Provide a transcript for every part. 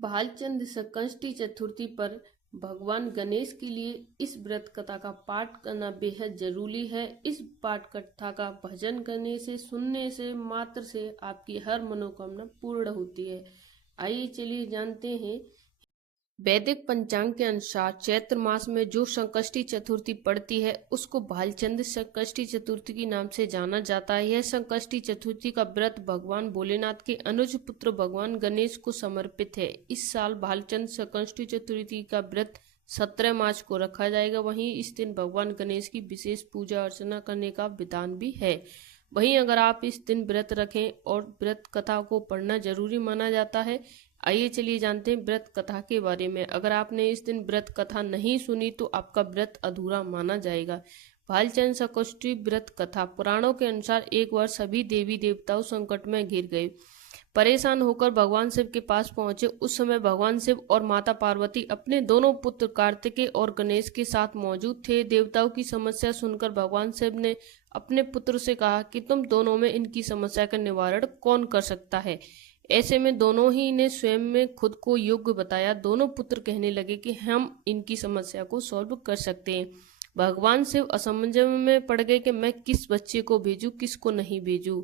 भालचंद्र संकष्टी चतुर्थी पर भगवान गणेश के लिए इस व्रत कथा का पाठ करना बेहद जरूरी है। इस पाठ कथा का भजन करने से, सुनने से मात्र से आपकी हर मनोकामना पूर्ण होती है। आइए चलिए जानते हैं। वैदिक पंचांग के अनुसार चैत्र मास में जो संकष्टी चतुर्थी पड़ती है उसको भालचंद्र संकष्टी चतुर्थी के नाम से जाना जाता है। यह संकष्टी चतुर्थी का व्रत भगवान भोलेनाथ के अनुज पुत्र भगवान गणेश को समर्पित है। इस साल भालचंद्र संकष्टी चतुर्थी का व्रत 17 मार्च को रखा जाएगा। वहीं इस दिन भगवान गणेश की विशेष पूजा अर्चना करने का विधान भी है। वहीं अगर आप इस दिन व्रत रखें और व्रत कथा को पढ़ना जरूरी माना जाता है। आइए चलिए जानते हैं व्रत कथा के बारे में। अगर आपने इस दिन व्रत कथा नहीं सुनी तो आपका व्रत अधूरा माना जाएगा। भालचंद्र संकष्टी व्रत कथा। पुराणों के अनुसार एक बार सभी देवी देवताओं संकट में घिर गए। परेशान होकर भगवान शिव के पास पहुंचे। उस समय भगवान शिव और माता पार्वती अपने दोनों पुत्र कार्तिकेय और गणेश के साथ मौजूद थे। देवताओं की समस्या सुनकर भगवान शिव ने अपने पुत्र से कहा कि तुम दोनों में इनकी समस्या का निवारण कौन कर सकता है। ऐसे में दोनों ही ने स्वयं में खुद को योग्य बताया। दोनों पुत्र कहने लगे कि हम इनकी समस्या को सॉल्व कर सकते हैं। भगवान शिव असमंजस में पड़ गए कि मैं किस बच्चे को भेजूं, किसको नहीं भेजूं,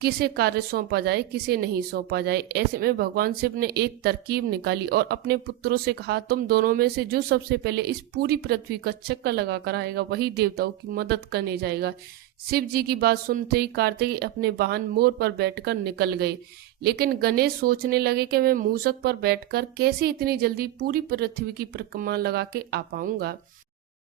किसे कार्य सौंपा जाए, किसे नहीं सौंपा जाए। ऐसे में भगवान शिव ने एक तरकीब निकाली और अपने पुत्रों से कहा, तुम दोनों में से जो सबसे पहले इस पूरी पृथ्वी का चक्कर लगाकर आएगा वही देवताओं की मदद करने जाएगा। शिव जी की बात सुनते ही कार्तिकेय अपने वाहन मोर पर बैठकर निकल गए। लेकिन गणेश सोचने लगे कि मैं मूषक पर बैठकर कैसे इतनी जल्दी पूरी पृथ्वी की परिक्रमा लगा के आ पाऊंगा।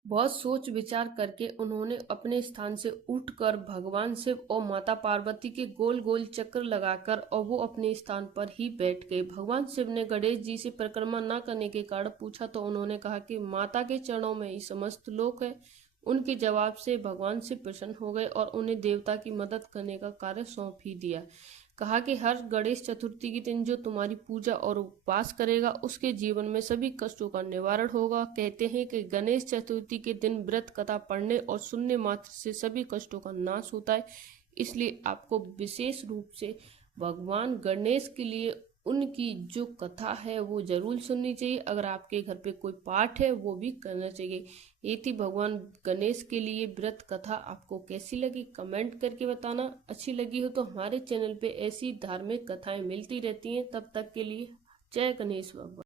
बहुत सोच विचार करके उन्होंने अपने स्थान से उठकर भगवान शिव और माता पार्वती के गोल गोल चक्र लगाकर और वो अपने स्थान पर ही बैठ गए। भगवान शिव ने गणेश जी से परिक्रमा न करने के कारण पूछा तो उन्होंने कहा कि माता के चरणों में ही समस्त लोक है। उनके जवाब से भगवान शिव प्रसन्न हो गए और उन्हें देवता की मदद करने का कार्य सौंप ही दिया। कहा कि हर गणेश चतुर्थी के दिन जो तुम्हारी पूजा और उपवास करेगा उसके जीवन में सभी कष्टों का निवारण होगा। कहते हैं कि गणेश चतुर्थी के दिन व्रत कथा पढ़ने और सुनने मात्र से सभी कष्टों का नाश होता है। इसलिए आपको विशेष रूप से भगवान गणेश के लिए उनकी जो कथा है वो जरूर सुननी चाहिए। अगर आपके घर पे कोई पाठ है वो भी करना चाहिए। ये थी भगवान गणेश के लिए व्रत कथा। आपको कैसी लगी कमेंट करके बताना। अच्छी लगी हो तो हमारे चैनल पे ऐसी धार्मिक कथाएं मिलती रहती हैं। तब तक के लिए जय गणेश भगवान।